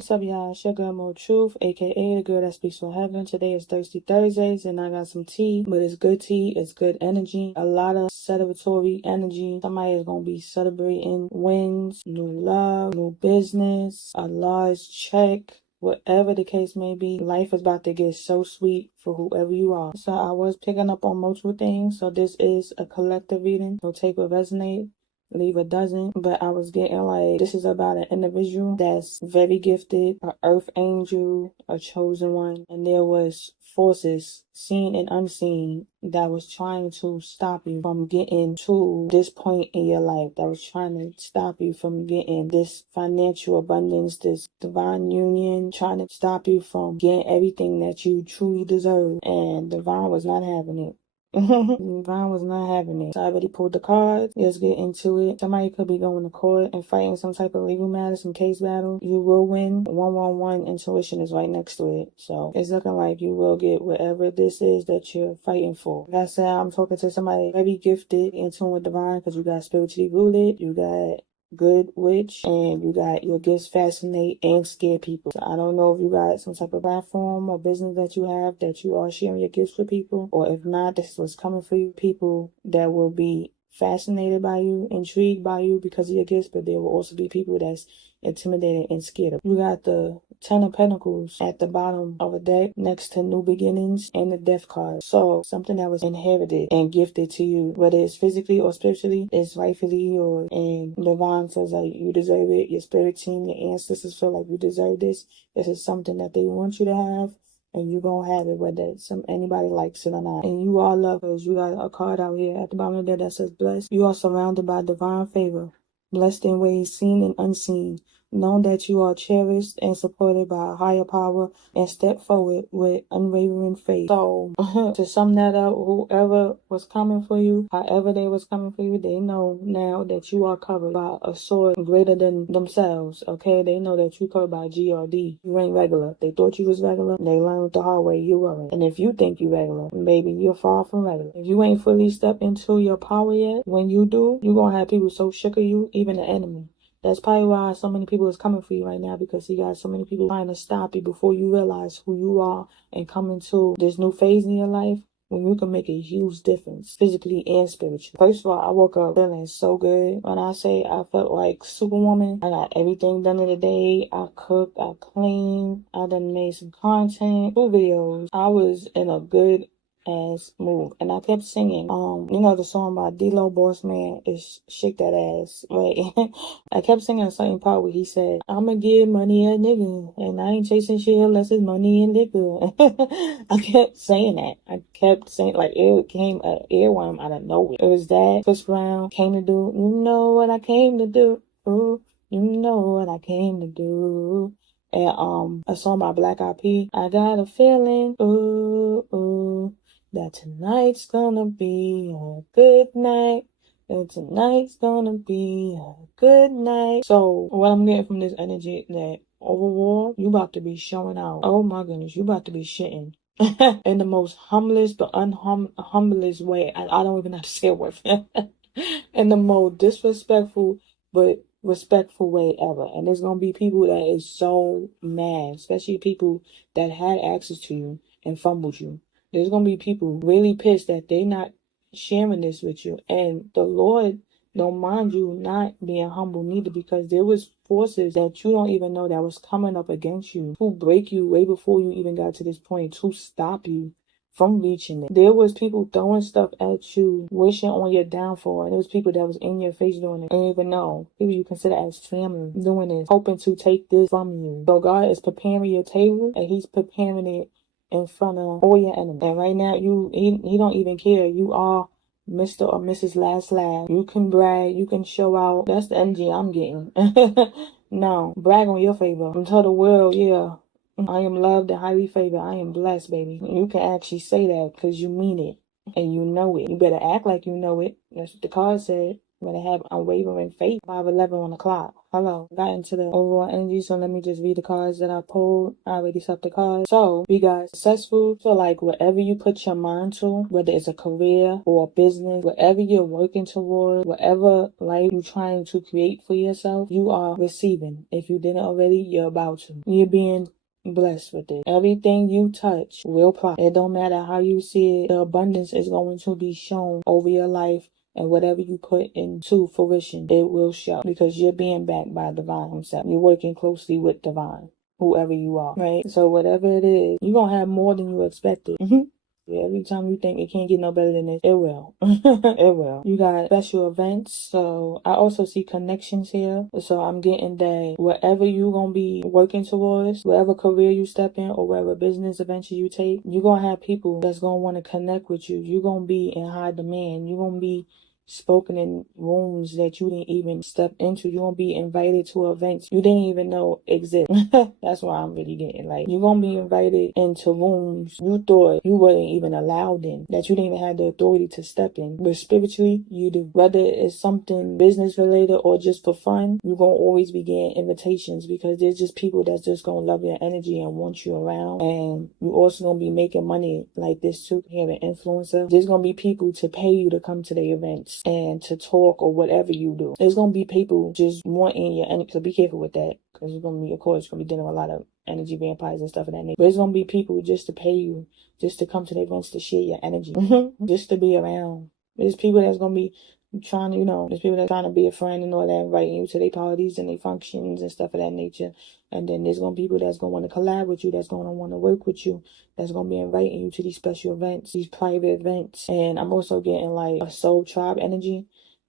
What's up, y'all? It's your girl Mo Truth, aka the girl that speaks for heaven. Today is Thirsty Thursdays, and I got some tea, but it's good tea, it's good energy, a lot of celebratory energy. Somebody is gonna be celebrating wins, new love, new business, a large check. Whatever the case may be, life is about to get so sweet for whoever you are. So I was picking up on multiple things, so this is a collective reading. So take what resonates, leave a dozen. But I was getting like, this is about an individual that's very gifted, an earth angel, a chosen one, and there was forces, seen and unseen, that was trying to stop you from getting to this point in your life, that was trying to stop you from getting this financial abundance, this divine union, trying to stop you from getting everything that you truly deserve. And divine was not having it. Vine was not having it. So I already pulled the cards. Let's get into it. Somebody could be going to court and fighting some type of legal matter, some case battle. You will win. 111 intuition is right next to it. So it's looking like you will get whatever this is that you're fighting for. Like I said, I'm talking to somebody very gifted, in tune with divine, because you got spiritually rooted. You got good witch, and you got your gifts fascinate and scare people. So I don't know if you got some type of platform or business that you have that you are sharing your gifts with people, or if not, this is what's coming for you. People that will be fascinated by you, intrigued by you because of your gifts, but there will also be people that's intimidated and scared of you. You got the 10 of Pentacles at the bottom of a deck next to New Beginnings and the Death card. So something that was inherited and gifted to you, whether it's physically or spiritually, is rightfully yours. And divine says like you deserve it. Your spirit team, your ancestors feel like you deserve this. This is something that they want you to have, and you gonna have it whether anybody likes it or not. And you are loved, because you got a card out here at the bottom of the deck that says blessed. You are surrounded by divine favor, blessed in ways seen and unseen. Know that you are cherished and supported by a higher power, and step forward with unwavering faith. So, to sum that up, whoever was coming for you, however they was coming for you, they know now that you are covered by a sword greater than themselves, okay? They know that you covered by GRD. You ain't regular. They thought you was regular, and they learned the hard way you weren't. And if you think you regular, baby, you're far from regular. If you ain't fully stepped into your power yet, when you do, you're gonna have people so shook of you, even the enemy. That's probably why so many people is coming for you right now, because you got so many people trying to stop you before you realize who you are and come into this new phase in your life when you can make a huge difference physically and spiritually. First of all, I woke up feeling so good. When I say I felt like Superwoman, I got everything done in the day. I cooked, I cleaned, I done made some content, 2 videos. I was in a good ass move, and I kept singing the song by D-Lo Boss Man is Shake That Ass, right? I kept singing a certain part where he said, I'ma give money a nigga, and I ain't chasing shit unless it's money and liquor. I kept saying that. I kept saying, like, it came an earworm out of nowhere. It was that Chris Brown came to do, you know what I came to do, ooh, you know what I came to do. And a song by Black Eyed Peas, I got a feeling, ooh, ooh, that tonight's gonna be a good night. And tonight's gonna be a good night. So what I'm getting from this energy, that overall, you about to be showing out. Oh my goodness, you about to be shitting. In the most humblest but humblest way. I don't even have to say a word. In the most disrespectful but respectful way ever. And there's gonna be people that is so mad, especially people that had access to you and fumbled you. There's gonna be people really pissed that they not sharing this with you. And the Lord don't mind you not being humble neither, because there was forces that you don't even know that was coming up against you to break you way before you even got to this point, to stop you from reaching it. There was people throwing stuff at you, wishing on your downfall, and there was people that was in your face doing it. I don't even know. People you consider as family doing this, hoping to take this from you. So God is preparing your table, and He's preparing it in front of all your enemies. And right now, he don't even care. You are Mr. or Mrs. Last Laugh. You can brag, you can show out. That's the energy I'm getting. No, brag on your favor. And tell the world, yeah, I am loved and highly favored. I am blessed, baby. You can actually say that because you mean it and you know it. You better act like you know it. That's what the card said. Gotta have unwavering faith. 5:11 on the clock. Hello. Got into the overall energy, so let me just read the cards that I pulled. I already set the cards. So we got successful. So like whatever you put your mind to, whether it's a career or a business, whatever you're working towards, whatever life you're trying to create for yourself, you are receiving. If you didn't already, you're about to. You're being blessed with it. Everything you touch will prosper. It don't matter how you see it. The abundance is going to be shown over your life. And whatever you put into fruition, it will show because you're being backed by divine himself. You're working closely with divine, whoever you are, right? So whatever it is, you're going to have more than you expected. Yeah, every time you think it can't get no better than this, it will. It will. You got special events. So I also see connections here. So I'm getting that whatever you going to be working towards, whatever career you step in or whatever business adventure you take, you're going to have people that's going to want to connect with you. You're going to be in high demand. You're going to be spoken in rooms that you didn't even step into. You're gonna be invited to events you didn't even know exist. That's what I'm really getting. Like, you're gonna be invited into rooms you thought you wasn't even allowed in, that you didn't even have the authority to step in. But spiritually, you do. Whether it's something business related or just for fun, you're gonna always be getting invitations because there's just people that's just gonna love your energy and want you around. And you also gonna be making money like this too. You have an influencer. There's gonna be people to pay you to come to the events and to talk or whatever you do. There's gonna be people just wanting your energy, so be careful with that because you're gonna be, of course, gonna be dealing with a lot of energy vampires and stuff of that nature. But there's gonna be people just to pay you, just to come to the events to share your energy, just to be around. There's people that's gonna be trying to, there's people that's trying to be a friend and all that, inviting you to their parties and their functions and stuff of that nature. And then there's gonna be people that's gonna want to collab with you, that's gonna want to work with you, that's gonna be inviting you to these special events, these private events. And I'm also getting like a soul tribe energy.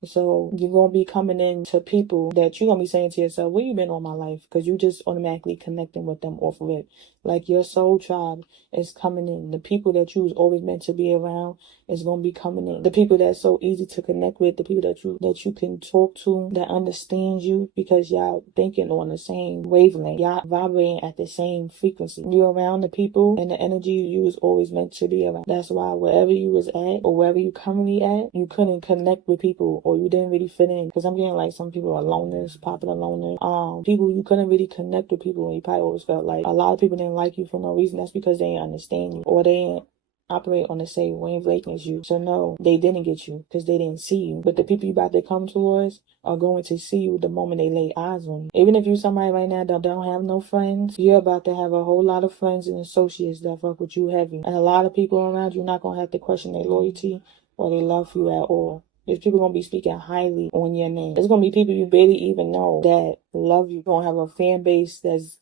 So you're gonna be coming in to people that you're gonna be saying to yourself, where you been all my life? Because you just automatically connecting with them off of it. Like your soul tribe is coming in. The people that you was always meant to be around is gonna be coming in. The people that's so easy to connect with, the people that you can talk to, that understands you because y'all thinking on the same wavelength. Y'all vibrating at the same frequency. You're around the people and the energy you was always meant to be around. That's why wherever you was at or wherever you currently at, you couldn't connect with people or you didn't really fit in. Because I'm getting like some people are loners, popular loners. People you couldn't really connect with people and you probably always felt like a lot of people didn't like you for no reason. That's because they didn't understand you or they didn't operate on the same wavelength as you. So no, they didn't get you because they didn't see you. But the people you about to come towards are going to see you the moment they lay eyes on you. Even if you somebody right now that don't have no friends, you're about to have a whole lot of friends and associates that fuck with you heavy. And a lot of people around you not gonna have to question their loyalty or their love for you at all. There's people gonna be speaking highly on your name. There's gonna be people you barely even know that love you. You're gonna have a fan base that's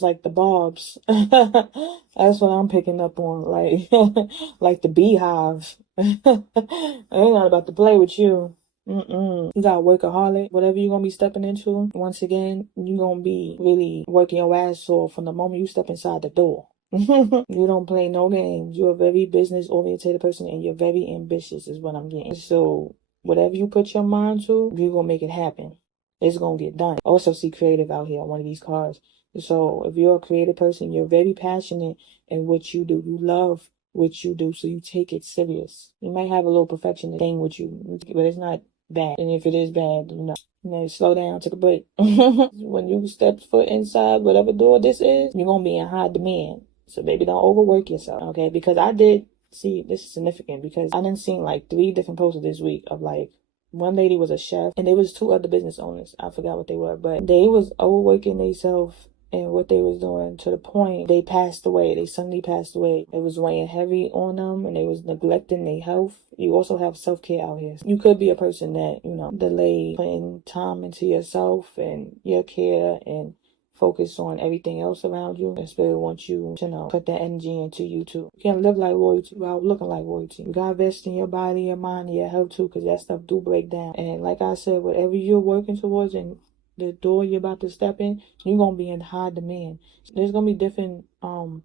like the Bobs. That's what I'm picking up on. Like the Beehive. I ain't not about to play with you. You got a workaholic. Whatever you're gonna be stepping into, once again, you're gonna be really working your ass off from the moment you step inside the door. You don't play no games. You're a very business oriented person and you're very ambitious is what I'm getting. So whatever you put your mind to, you're gonna make it happen. It's gonna get done. Also see creative out here on one of these cards. So if you're a creative person, you're very passionate in what you do. You love what you do, so you take it serious. You might have a little perfectionist thing with you, but it's not bad. And if it is bad, slow down, take a break. When you step foot inside whatever door this is, you're gonna be in high demand. So baby, don't overwork yourself, okay? Because I did see, this is significant because I done seen like 3 different posts this week of like, one lady was a chef and there was 2 other business owners. I forgot what they were, but they was overworking themselves and what they was doing to the point they passed away. They suddenly passed away. It was weighing heavy on them and they was neglecting their health. You also have self-care out here. You could be a person that, delay putting time into yourself and your care and focus on everything else around you. And Spirit wants you to put that energy into you too. You can't live like royalty without looking like royalty. You gotta invest in your body, your mind, and your health too, because that stuff do break down. And like I said, whatever you're working towards and the door you're about to step in, you're gonna be in high demand. There's gonna be different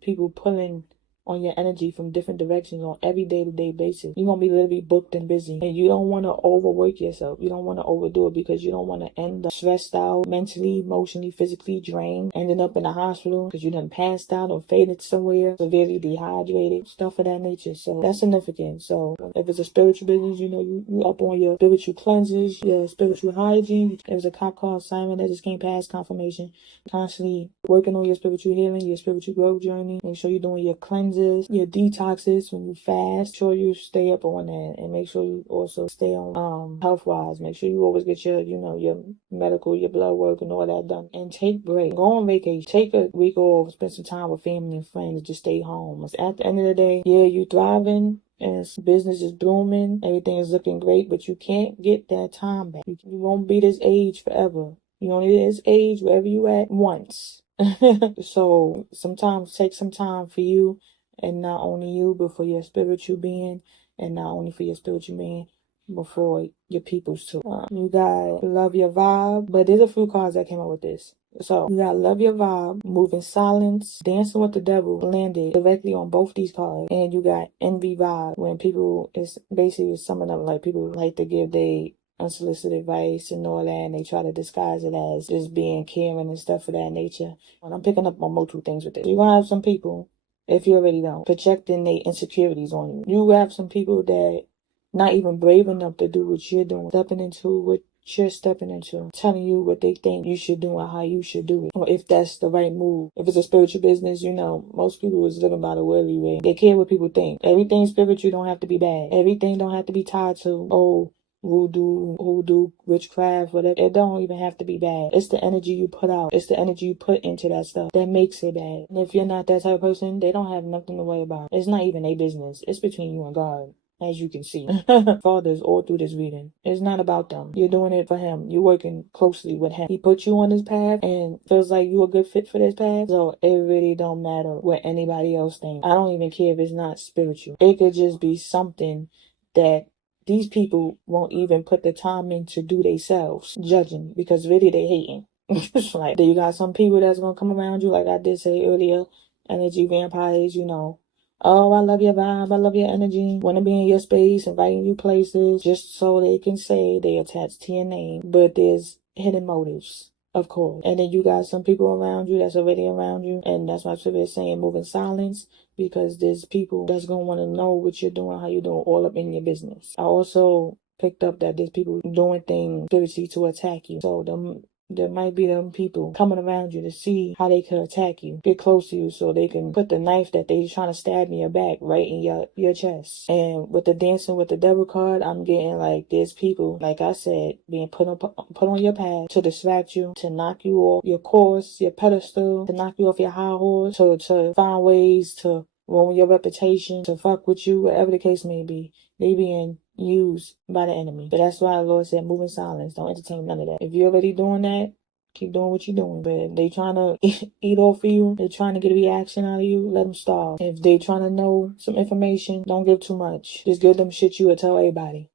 people pulling on your energy from different directions on every day-to-day basis. You're going to be literally booked and busy. And you don't want to overwork yourself. You don't want to overdo it because you don't want to end up stressed out, mentally, emotionally, physically drained, ending up in the hospital because you done passed out or faded somewhere, severely dehydrated, stuff of that nature. So that's significant. So if it's a spiritual business, you up on your spiritual cleanses, your spiritual hygiene. There's a cop called Simon that just came past confirmation. Constantly working on your spiritual healing, your spiritual growth journey. Make sure you're doing your cleanses, your detoxes when you fast. Make sure you stay up on that, and make sure you also stay on health wise. Make sure you always get your medical, your blood work and all that done. And take break. Go on vacation. Take a week off. Spend some time with family and friends. Just stay home. At the end of the day, yeah, you thriving. And business is booming, everything is looking great, but you can't get that time back. You won't be this age forever. You only this age wherever you at once. So sometimes take some time for you, and not only you, but for your spiritual being, and not only for your spiritual being, but for your peoples too. You got love your vibe, but there's a few cards that came up with this. So you got love your vibe, moving silence, dancing with the devil, landed directly on both these cards. And you got envy vibe, when people, it's basically summing up like people like to give they unsolicited advice and all that, and they try to disguise it as just being caring and stuff of that nature. And I'm picking up on multiple things with this. You're gonna have some people, if you already don't, projecting their insecurities on you. You have some people that not even brave enough to do what you're doing, stepping into what you're stepping into, telling you what they think you should do and how you should do it, or if that's the right move. If it's a spiritual business, most people is living by the worldly way. They care what people think. Everything spiritual don't have to be bad. Everything don't have to be tied to, voodoo, witchcraft, whatever. It don't even have to be bad. It's the energy you put out. It's the energy you put into that stuff that makes it bad. And if you're not that type of person, they don't have nothing to worry about. It's not even their business. It's between you and God. As you can see, fathers all through this reading. It's not about them. You're doing it for him. You're working closely with him. He put you on this path and feels like you're a good fit for this path. So it really don't matter what anybody else thinks. I don't even care if it's not spiritual. It could just be something that these people won't even put the time in to do themselves, judging, because really they hating. Like, you got some people that's gonna come around you, like I did say earlier, energy vampires, Oh, I love your vibe. I love your energy. Want to be in your space, inviting you places, just so they can say they attached to your name. But there's hidden motives, of course. And then you got some people around you that's already around you. And that's why I'm saying move in silence, because there's people that's going to want to know what you're doing, how you're doing, all up in your business. I also picked up that there's people doing things spiritually to attack you. So there might be them people coming around you to see how they could attack you, get close to you so they can put the knife that they trying to stab in your back right in your chest. And with the dancing with the devil card, I'm getting like there's people, like I said, being put on your path to distract you, to knock you off your course, your pedestal, to knock you off your high horse, to find ways to ruin your reputation, to fuck with you, whatever the case may be. They being used by the enemy. But that's why the Lord said, move in silence. Don't entertain none of that. If you're already doing that, keep doing what you're doing. But if they trying to eat off of you, they're trying to get a reaction out of you, let them starve. If they trying to know some information, don't give too much. Just give them shit you would tell everybody.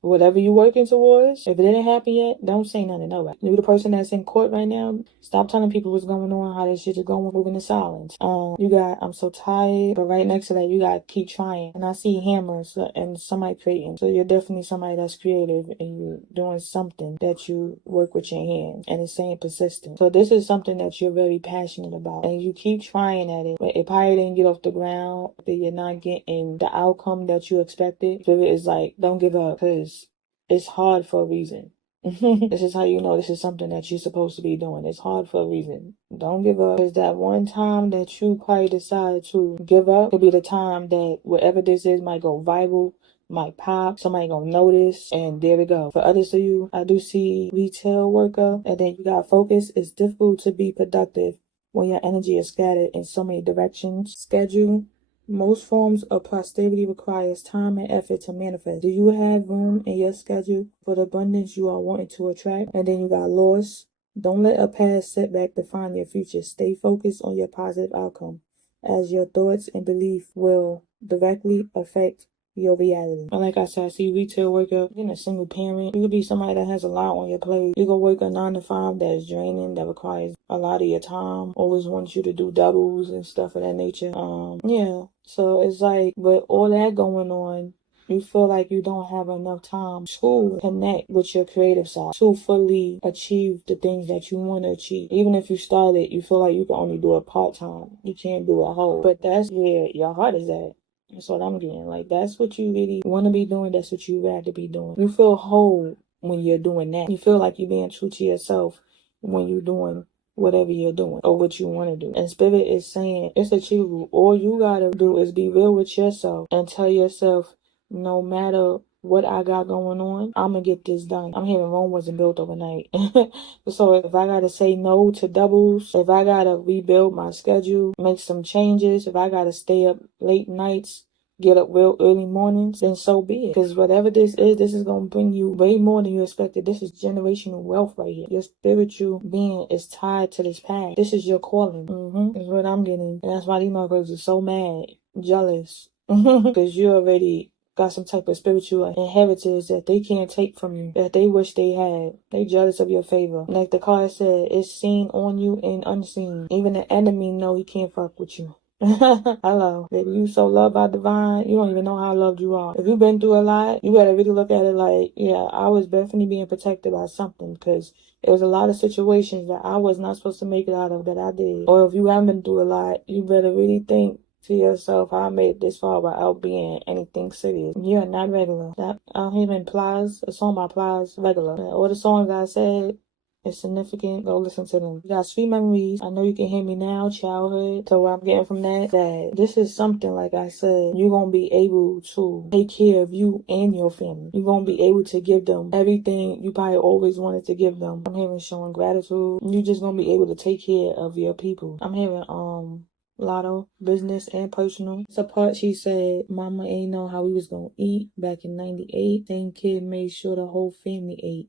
Whatever you're working towards, if it didn't happen yet, don't say nothing to nobody. You the person that's in court right now, stop telling people what's going on, how this shit is going, moving in silence. You got, I'm so tired, but right next to that, you got keep trying. And I see hammers and somebody creating. So you're definitely somebody that's creative and you're doing something that you work with your hands, and it's saying persistent. So this is something that you're very passionate about and you keep trying at it, but it probably didn't get off the ground, that you're not getting the outcome that you expected. So it's like, don't give up, because it's hard for a reason. This is how you know this is something that you're supposed to be doing. It's hard for a reason. Don't give up. Because that one time that you probably decide to give up could be the time that whatever this is might go viral, might pop, somebody gonna notice, and there we go. For others of you, I do see retail worker, and then you got focus. It's difficult to be productive when your energy is scattered in so many directions. Schedule. Most forms of prosperity requires time and effort to manifest. Do you have room in your schedule for the abundance you are wanting to attract? And then you got loss. Don't let a past setback define your future. Stay focused on your positive outcome, as your thoughts and belief will directly affect your reality. And like I said, I see retail worker, being a single parent. You could be somebody that has a lot on your plate. You could work a 9 to 5 that is draining, that requires a lot of your time. Always wants you to do doubles and stuff of that nature. Yeah. So it's like, with all that going on, you feel like you don't have enough time to connect with your creative side, to fully achieve the things that you want to achieve. Even if you started, you feel like you can only do it part-time. You can't do it whole. But that's where your heart is at. That's what I'm getting. Like, that's what you really want to be doing. That's what you rather be doing. You feel whole when you're doing that. You feel like you're being true to yourself when you're doing whatever you're doing or what you want to do. And Spirit is saying it's achievable. All you gotta do is be real with yourself and tell yourself, no matter what I got going on, I'm gonna get this done. I'm hearing Rome wasn't built overnight. So if I gotta say no to doubles, if I gotta rebuild my schedule, make some changes, if I gotta stay up late nights, get up real early mornings, then so be it. Because whatever this is going to bring you way more than you expected. This is generational wealth right here. Your spiritual being is tied to this path. This is your calling. Is what I'm getting. And that's why these motherfuckers are so mad, jealous. Because you already got some type of spiritual inheritance that they can't take from you, that they wish they had. They jealous of your favor. Like the card said, it's seen on you and unseen. Even the enemy know he can't fuck with you. Hello. Baby, you so loved by divine, you don't even know how loved you are. If you've been through a lot, you better really look at it like, yeah, I was definitely being protected by something, because there was a lot of situations that I was not supposed to make it out of that I did. Or if you haven't been through a lot, you better really think to yourself, I made it this far without being anything serious. You're not regular. That him and Plies, a song by Plies, regular. All the songs I said, it's significant. Go listen to them. You got Sweet Memories. I know you can hear me now. Childhood. So what I'm getting from that this is something, like I said, you're going to be able to take care of you and your family. You're going to be able to give them everything you probably always wanted to give them. I'm hearing showing gratitude. You're just going to be able to take care of your people. I'm hearing, Lotto, business and personal. It's a part she said, Mama ain't know how we was gonna eat back in 98. Same kid made sure the whole family ate.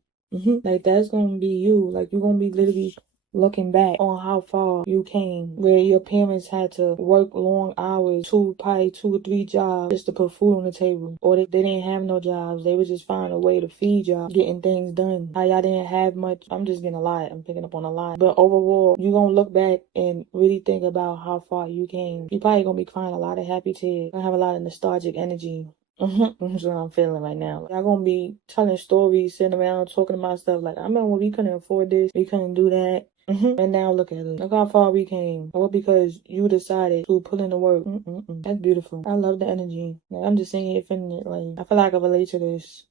Like, that's gonna be you. Like, you're gonna be literally looking back on how far you came, where your parents had to work long hours, probably 2 or 3 jobs just to put food on the table, or they didn't have no jobs. They would just find a way to feed y'all, getting things done. How y'all didn't have much. I'm just getting a lot. I'm picking up on a lot. But overall, you gonna look back and really think about how far you came. You probably gonna be crying a lot of happy tears. I have a lot of nostalgic energy. That's what I'm feeling right now. Y'all gonna be telling stories, sitting around talking about stuff like, I remember when we couldn't afford this, we couldn't do that. And now look at it. Look how far we came. All because you decided to put in the work. That's beautiful. I love the energy. Like, I'm just sitting here feeling it. Like, I feel like I relate to this.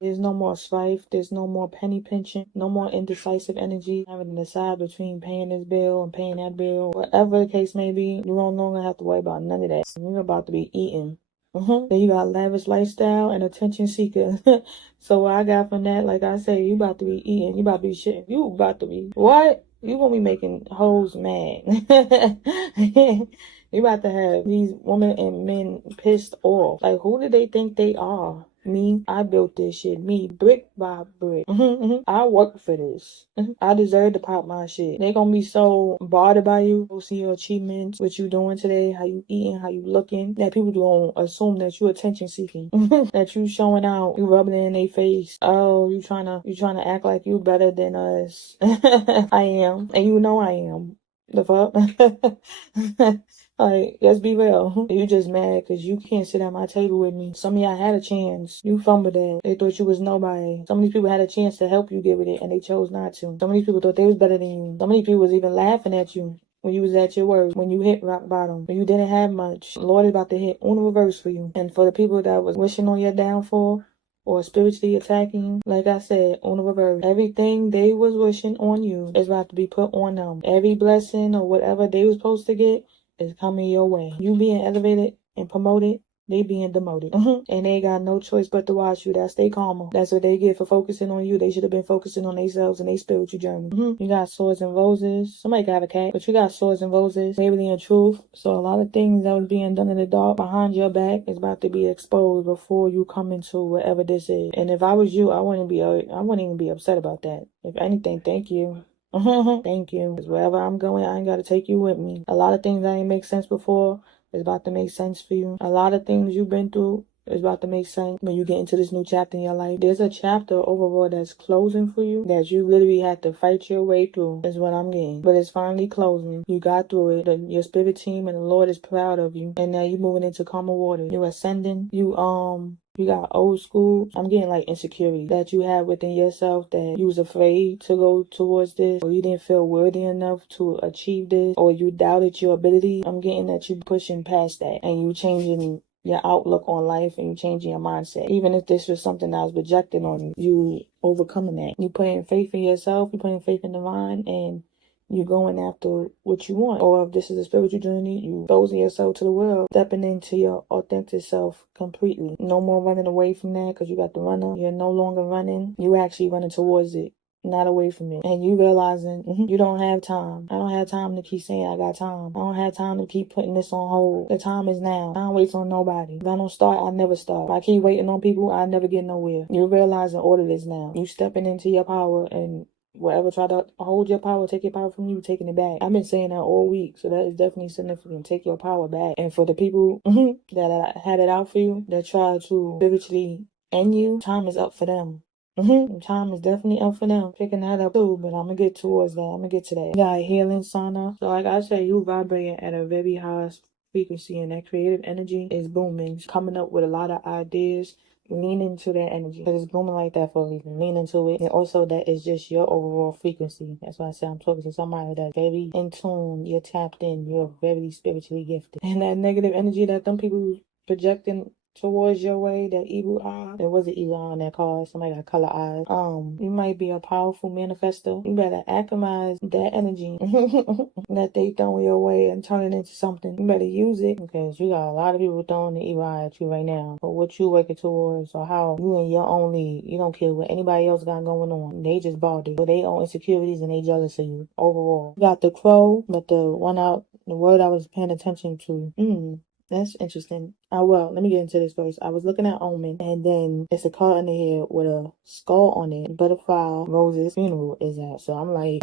There's no more strife. There's no more penny pinching. No more indecisive energy. Having to decide between paying this bill and paying that bill. Whatever the case may be, you don't no longer have to worry about none of that. You're about to be eating. Then you got lavish lifestyle and attention seeker. So what I got from that, like I say, you about to be eating, you about to be shitting, you about to be what? You gonna be making hoes mad. You about to have these women and men pissed off. Like, who do they think they are? Me, I built this shit. Me, brick by brick. I work for this. I deserve to pop my shit. They gonna be so bothered by you. Go see your achievements, what you doing today, how you eating, how you looking. That people gonna assume that you attention seeking. That you showing out, you rubbing it in their face. Oh, you trying to act like you better than us. I am, and you know I am. The fuck. Like, let's be real. You just mad because you can't sit at my table with me. Some of y'all had a chance. You fumbled that. They thought you was nobody. Some of these people had a chance to help you get with it, and they chose not to. Some of these people thought they was better than you. Some of these people was even laughing at you when you was at your worst, when you hit rock bottom, when you didn't have much. Lord is about to hit on the reverse for you. And for the people that was wishing on your downfall, or spiritually attacking, like I said, on the reverse, everything they was wishing on you is about to be put on them. Every blessing or whatever they was supposed to get is coming your way. You being elevated and promoted, they being demoted. And they got no choice but to watch you. That's their karma. That's what they get for focusing on you. They should have been focusing on themselves and their spiritual journey. You got swords and roses. Somebody could have a cat, but you got swords and roses, Waverly and Truth. So a lot of things that was being done in the dark behind your back is about to be exposed before you come into whatever this is. And if I was you, I wouldn't even be upset about that. If anything, thank you. Thank you. Because wherever I'm going, I ain't got to take you with me. A lot of things that ain't make sense before is about to make sense for you. A lot of things you've been through is about to make sense when you get into this new chapter in your life. There's a chapter overall that's closing for you that you literally had to fight your way through, is what I'm getting. But it's finally closing. You got through it. Your spirit team and the Lord is proud of you. And now you're moving into calmer water. You're ascending. You got old school. I'm getting like insecurity that you had within yourself, that you was afraid to go towards this, or you didn't feel worthy enough to achieve this, or you doubted your ability. I'm getting that you pushing past that and you changing your outlook on life and you changing your mindset. Even if this was something that was rejected on you, you overcoming that. You putting faith in yourself, you putting faith in the divine, and you going after what you want. Or if this is a spiritual journey, you exposing yourself to the world, stepping into your authentic self completely. No more running away from that because you got the runner. You're no longer running. You actually running towards it, not away from it. And you realizing you don't have time. I don't have time to keep saying I got time. I don't have time to keep putting this on hold. The time is now. I don't wait on nobody. If I don't start, I never start. If I keep waiting on people, I never get nowhere. You realizing all of this now. You stepping into your power, and whatever try to hold your power, take your power from you, taking it back. I've been saying that all week, so that is definitely significant. Take your power back. And for the people that had it out for you, that try to spiritually end you, time is up for them. Time is definitely up for them. Picking that up too, but I'm gonna get towards that. I'm gonna get to that. You got a healing sauna. So like I said, you vibrating at a very high frequency, and that creative energy is booming. Coming up with a lot of ideas. Lean into that energy, because it's booming like that for a reason. Lean into it. And also that is just your overall frequency. That's why I say I'm talking to somebody that's very in tune. You're tapped in. You're very spiritually gifted. And that negative energy that them people projecting towards your way, that evil eye. There was an evil eye on that card. Somebody got color eyes. You might be a powerful manifester. You better alchemize that energy that they throw your way and turn it into something. You better use it, because you got a lot of people throwing the evil eye at you right now. But what you working towards, or how you in your own league, you don't care what anybody else got going on. They just bothered. So they own insecurities and they jealous of you overall. You got the crow, but the word I was paying attention to. That's interesting. Well, let me get into this first. I was looking at Omen, and then it's a card in the head with a skull on it. Butterfly Rose's funeral is at. So I'm like,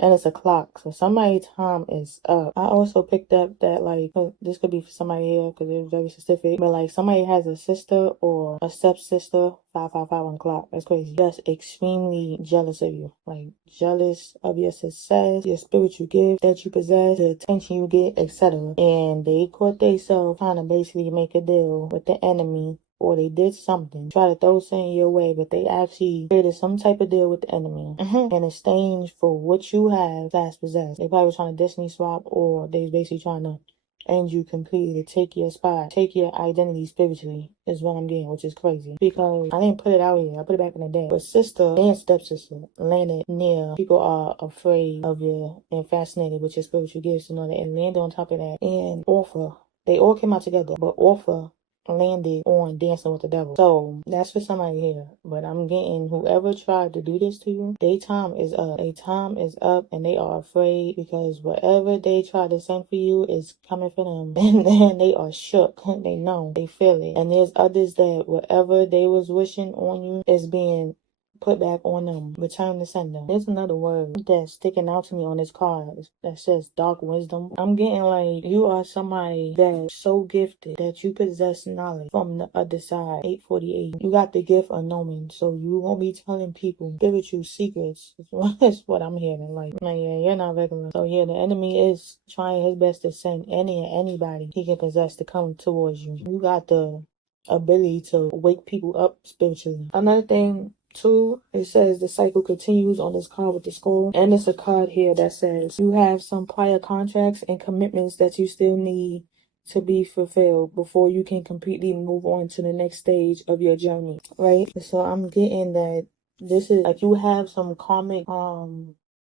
and it's a clock. So somebody's time is up. I also picked up that, like, this could be for somebody here because it was very specific. But like, somebody has a sister or a stepsister. 555 on the clock. That's crazy. Just extremely jealous of you. Like, jealous of your success, your spiritual gift that you possess, the attention you get, etc. And they caught themselves trying to basically make a deal with the enemy, or they did something, try to throw something your way, but they actually created some type of deal with the enemy in exchange for what you have that's possessed. They probably was trying to destiny swap, or they was basically trying to end you completely, to take your spot, take your identity spiritually, is what I'm getting, which is crazy. Because I didn't put it out here, I put it back in the day. But sister and stepsister landed near. People are afraid of you and fascinated with your spiritual gifts and all that, and landed on top of that. And Orpha, they all came out together, but Orpha landed on Dancing with the Devil. So that's for somebody here. But I'm getting, whoever tried to do this to you, their time is up. Their time is up, and they are afraid, because whatever they try to send for you is coming for them. And then they are shook. They know. They feel it. And there's others that whatever they was wishing on you is being put back on them. Return to sender. There's another word that's sticking out to me on this card that says dark wisdom. I'm getting like, you are somebody that's so gifted that you possess knowledge from the other side. 848. You got the gift of knowing, so you won't be telling people spiritual secrets. That's what I'm hearing. Like, yeah, you're not regular. So yeah, the enemy is trying his best to send anybody he can possess to come towards you. You got the ability to wake people up spiritually. Another thing too, it says the cycle continues on this card with the skull. And it's a card here that says you have some prior contracts and commitments that you still need to be fulfilled before you can completely move on to the next stage of your journey, right? So I'm getting that this is like, you have some karmic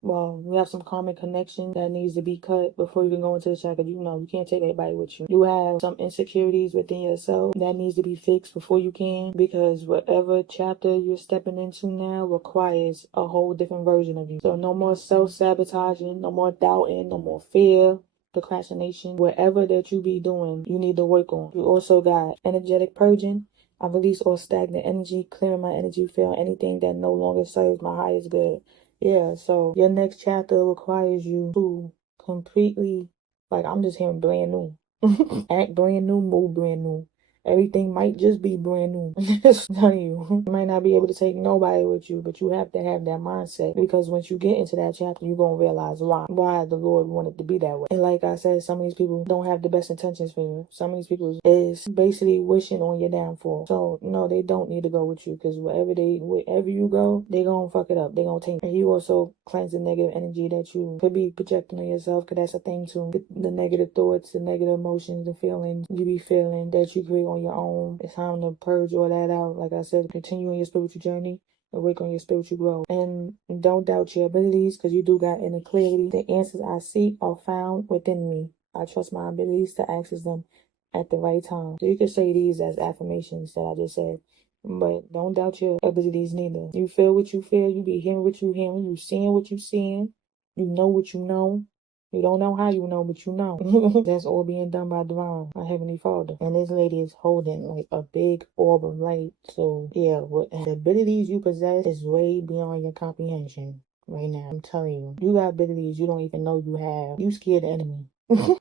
we have some karmic connection that needs to be cut before you can go into the chakra. You know, you can't take everybody with you. You have some insecurities within yourself that needs to be fixed before you can, because whatever chapter you're stepping into now requires a whole different version of you. So no more self-sabotaging, no more doubting, no more fear, procrastination. Whatever that you be doing, you need to work on. You also got energetic purging. I release all stagnant energy, clearing my energy field, anything that no longer serves my highest good. Yeah, so your next chapter requires you to completely, like, I'm just hearing brand new. Act brand new, move brand new. Everything might just be brand new. Just telling you. You might not be able to take nobody with you, but you have to have that mindset, because once you get into that chapter, you're going to realize why the Lord wanted to be that way. And like I said, some of these people don't have the best intentions for you. Some of these people is basically wishing on your downfall. So, no, they don't need to go with you, because wherever you go, they going to fuck it up. They going to take. And you also cleanse the negative energy that you could be projecting on yourself, because that's a thing too. The negative thoughts, the negative emotions, the feelings you be feeling that you create on your own. It's time to purge all that out. Like I said, continue on your spiritual journey and work on your spiritual growth. And don't doubt your abilities, because you do got inner clarity. The answers I seek are found within me. I trust my abilities to access them at the right time. So you can say these as affirmations that I just said. But don't doubt your abilities neither. You feel what you feel. You be hearing what you hearing. You seeing what you seeing. You know what you know. You don't know how you know, but you know. That's all being done by Divine, my Heavenly Father. And this lady is holding like a big orb of light. So yeah, what the abilities you possess is way beyond your comprehension right now. I'm telling you. You got abilities you don't even know you have. You scared the enemy.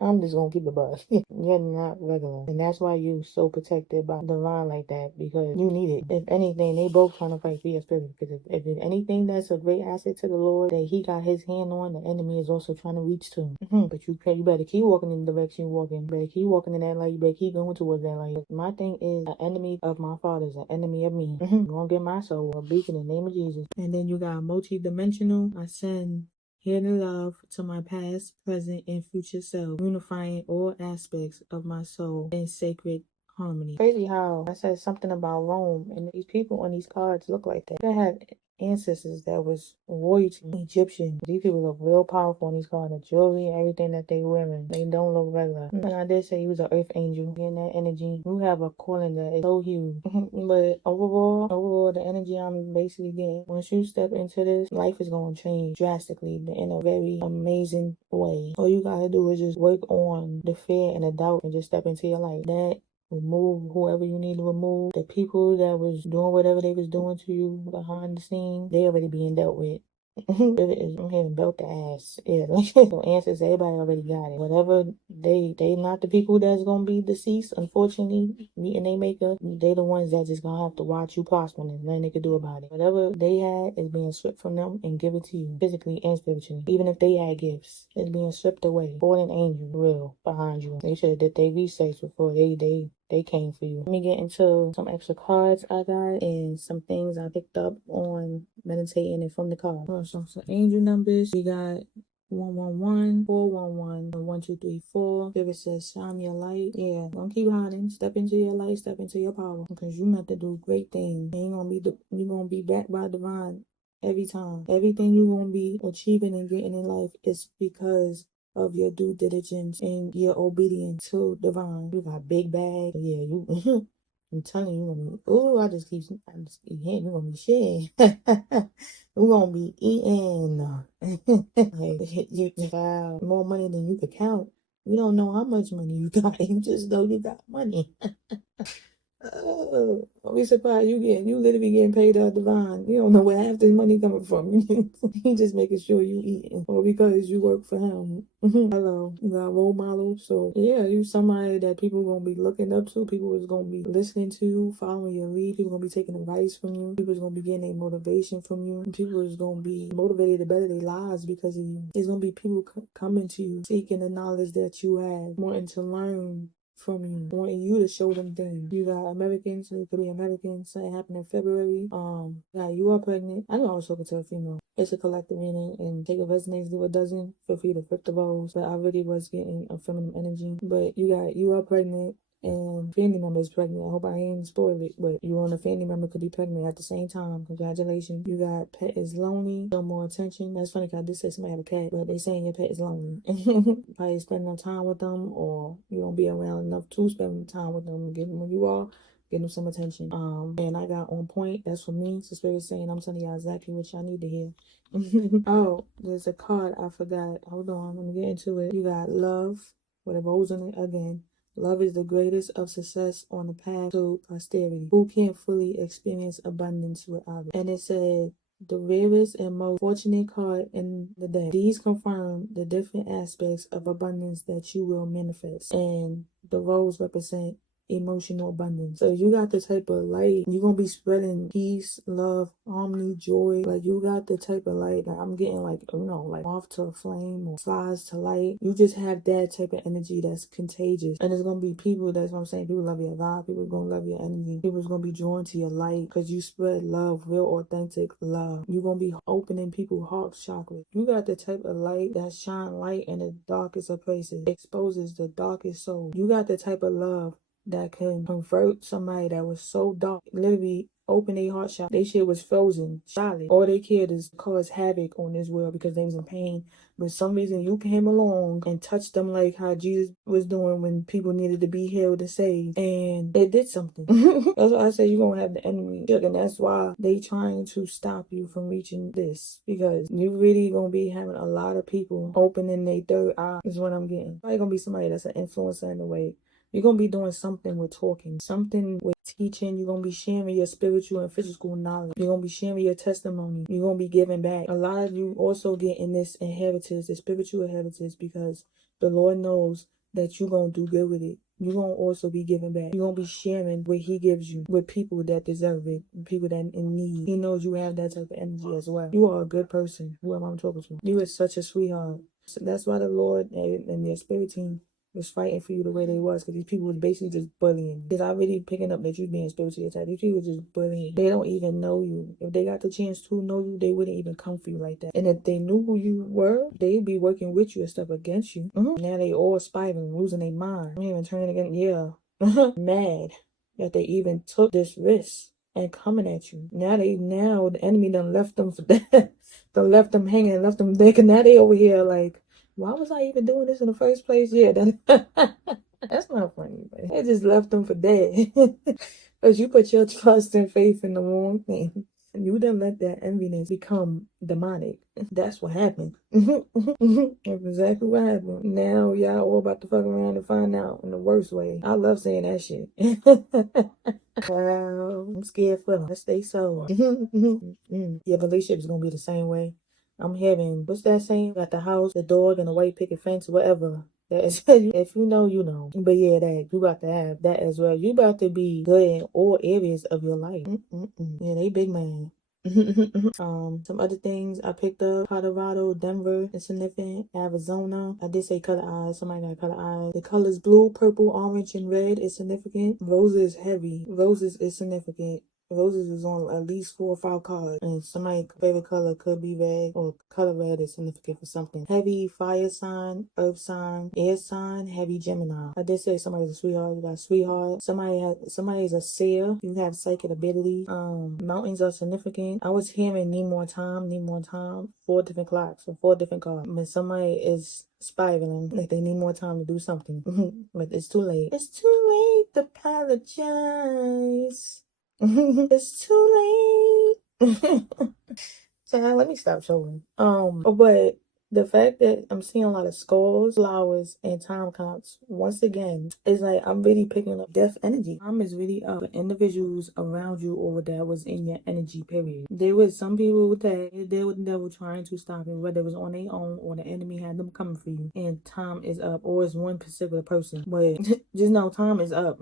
I'm just gonna keep the bus. You're not regular. And that's why you so protected by Divine like that, because you need it. If anything, they both trying to fight for your spirit. Because if there's anything that's a great asset to the Lord that he got his hand on, the enemy is also trying to reach to. But you better keep walking in the direction you're walking. You better keep walking in that light. You better keep going towards that light. My thing is, an enemy of my father is an enemy of me. Gonna get my soul a beacon in the name of Jesus. And then you got multi-dimensional. I send hidden love to my past, present, and future self, unifying all aspects of my soul in sacred harmony. Crazy how I said something about Rome, and these people on these cards look like that. They have ancestors that was royalty, Egyptian. These people look real powerful on these cards. The jewelry, everything that they wearing, they don't look regular. And I did say he was an earth angel. Getting that energy, you have a calling that is so huge. But overall, the energy I'm basically getting, once you step into this, life is going to change drastically, but in a very amazing way. All you gotta do is just work on the fear and the doubt and just step into your life. That remove whoever you need to remove. The people that was doing whatever they was doing to you behind the scene, they already being dealt with. I'm having belt the ass. Yeah, the answers everybody already got it. Whatever they not the people that's gonna be deceased, unfortunately, meeting they maker, they the ones that just gonna have to watch you prosper and nothing they could do about it. Whatever they had is being stripped from them and given to you, physically and spiritually. Even if they had gifts, it's being stripped away. Fallen angel real behind you. They should have did their research before they came for you. Let me get into some extra cards I got and some things I picked up on meditating and from the card. So angel numbers, we got 111, 411, 1234. Spirit says, shine your light. Yeah, don't keep hiding. Step into your light, step into your power. Because you meant to do great things. And you're gonna be backed by Divine every time. Everything you're gonna be achieving and getting in life is because of your due diligence and your obedience to Divine. You got big bag. Yeah, you I'm telling you, you're gonna be, oh, I just keep hitting, you're gonna be shit. You're gonna be eating. Like, you got more money than you could count. You don't know how much money you got. You just know you got money. Oh, don't be surprised you literally getting paid out Divine. You don't know where half this money coming from. He just making sure you eating, or because you work for him. Hello, you got role models, so yeah, you somebody that people gonna be looking up to. People is gonna be listening to you, following your lead. People gonna be taking advice from you. People is gonna be getting a motivation from you. People is gonna be motivated to better their lives because of you. There's gonna be people coming to you, seeking the knowledge that you have, wanting to learn from you, wanting you to show them things. You got Americans, so it could be Americans. Something happened in February. Yeah, you are pregnant. I know I was talking to a female. It's a collective meaning, and take a resonates to a dozen. Feel free to flip the roles. But I really was getting a feminine energy. But you are pregnant. And family member is pregnant. I hope I ain't spoiled it, but you and a family member could be pregnant at the same time. Congratulations. You got pet is lonely, no more attention. That's funny because I did say somebody have a cat, but they saying your pet is lonely. Probably spend no time with them, or you don't be around enough to spend time with them. Give them when you are. Give them some attention. And I got on point. That's for me. So Spirit saying I'm telling y'all exactly what y'all need to hear. Oh, there's a card I forgot. Hold on, let me get into it. You got love with a rose in it again. Love is the greatest of success on the path to posterity. Who can't fully experience abundance without it? And it said, the rarest and most fortunate card in the deck. These confirm the different aspects of abundance that you will manifest. And the rose represent emotional abundance. So you got the type of light, you're gonna be spreading peace, love, harmony, joy. Like you got the type of light that I'm getting, like, you know, like off to a flame or flies to light. You just have that type of energy that's contagious. And there's gonna be people, that's what I'm saying, people love your vibe, people gonna love your energy, people's gonna be drawn to your light because you spread love, real authentic love. You're gonna be opening people's hearts chakra. You got the type of light that shine light in the darkest of places, exposes the darkest soul. You got the type of love that can convert somebody that was so dark, literally open their heart shop. They shit was frozen, solid. All they cared is cause havoc on this world because they was in pain. But some reason you came along and touched them like how Jesus was doing when people needed to be healed and saved. And it did something. That's why I say you're going to have the enemy. And that's why they trying to stop you from reaching this. Because you really going to be having a lot of people opening their third eye is what I'm getting. Probably going to be somebody that's an influencer in a way. You're going to be doing something with talking, something with teaching. You're going to be sharing your spiritual and physical knowledge. You're going to be sharing your testimony. You're going to be giving back. A lot of you also get in this inheritance, the spiritual inheritance, because the Lord knows that you're going to do good with it. You're going to also be giving back. You're going to be sharing what he gives you with people that deserve it, people that in need. He knows you have that type of energy as well. You are a good person, whoever I'm talking to. You are such a sweetheart. So that's why the Lord and your spirit team was fighting for you the way they was, because these people was basically just bullying. Because I really picking up that you being spiritually attacked. These people just bullying. They don't even know you. If they got the chance to know you, they wouldn't even come for you like that. And if they knew who you were, they'd be working with you and stuff against you. Now they all spiraling, losing their mind. I'm even turning again, mad that they even took this risk and coming at you. Now the enemy done left them for dead. Done left them hanging, left them there. Now they over here like, why was I even doing this in the first place? Yeah, that's not funny, but they just left them for dead. Because you put your trust and faith in the wrong thing. And you didn't let that enviness become demonic. That's what happened. That's exactly what happened. Now y'all all about to fuck around and find out in the worst way. I love saying that shit. I'm scared for them. Let's stay so. Your relationship is gonna be the same way. I'm having, what's that saying? Got the house, the dog, and the white picket fence, whatever. If you know, you know. But yeah, that you about to have that as well. You about to be good in all areas of your life. Yeah, they big man. Some other things I picked up: Colorado, Denver is significant. Arizona, I did say color eyes. Somebody got color eyes. The colors blue, purple, orange, and red is significant. Roses heavy. Roses is significant. Roses is on at least 4 or 5 cards. And somebody's favorite color could be red, or color red is significant for something. Heavy, fire sign, earth sign, air sign, heavy Gemini. I did say somebody's a sweetheart. You got a sweetheart. Somebody is a seer. You have psychic ability. Mountains are significant. I was hearing need more time. 4 different clocks, or 4 different cards. But somebody is spiraling, like they need more time to do something. But it's too late. It's too late to apologize. It's too late. Child, let me stop showing. But the fact that I'm seeing a lot of skulls, flowers, and time counts, once again, is like I'm really picking up death energy. Time is really up. The individuals around you or that was in your energy, period. There was some people that they were the devil trying to stop it, whether it was on their own or the enemy had them coming for you. And time is up, or it's one particular person. But just know time is up.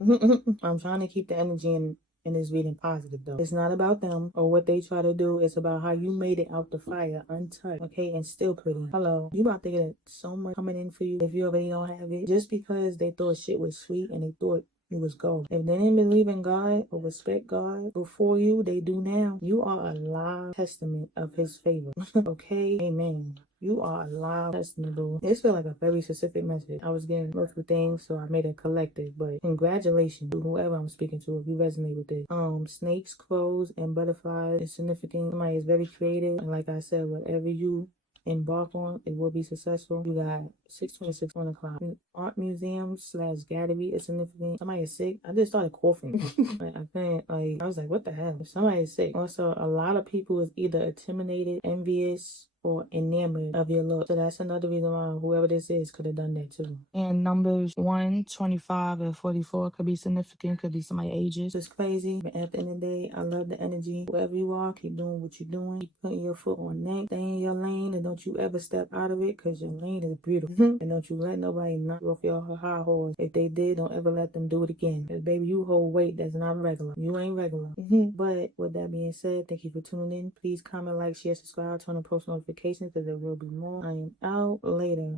I'm trying to keep the energy in. And it's reading positive though. It's not about them or what they try to do. It's about how you made it out the fire untouched, okay, and still pretty. Hello, you about to get so much coming in for you if you already don't have it. Just because they thought shit was sweet and they thought it was gold. If they didn't believe in God or respect God before you, they do now. You are a live testament of his favor. Okay? Amen. You are a live testament. This feel like a very specific message. I was getting multiple things, so I made a collective. But congratulations to whoever I'm speaking to if you resonate with this. Snakes, crows, and butterflies is significant. Somebody is very creative. And like I said, whatever you embark on, it will be successful. You got 626 on the clock. Art museum / gallery is significant. Somebody is sick. I just started coughing. I was like, what the hell? Somebody is sick. Also, a lot of people is either intimidated, envious, or enamored of your look. So that's another reason why whoever this is could have done that too. And numbers 1, 25, and 44 could be significant, could be somebody ages. It's crazy. But at the end of the day, I love the energy. Whoever you are, keep doing what you're doing. Keep putting your foot on neck. Stay in your lane and don't you ever step out of it, because your lane is beautiful. And don't you let nobody knock you off your high horse. If they did, don't ever let them do it again. Because baby, you hold weight that's not regular. You ain't regular. But with that being said, thank you for tuning in. Please comment, like, share, subscribe, turn on post notifications, because there will be more. I am out. Later.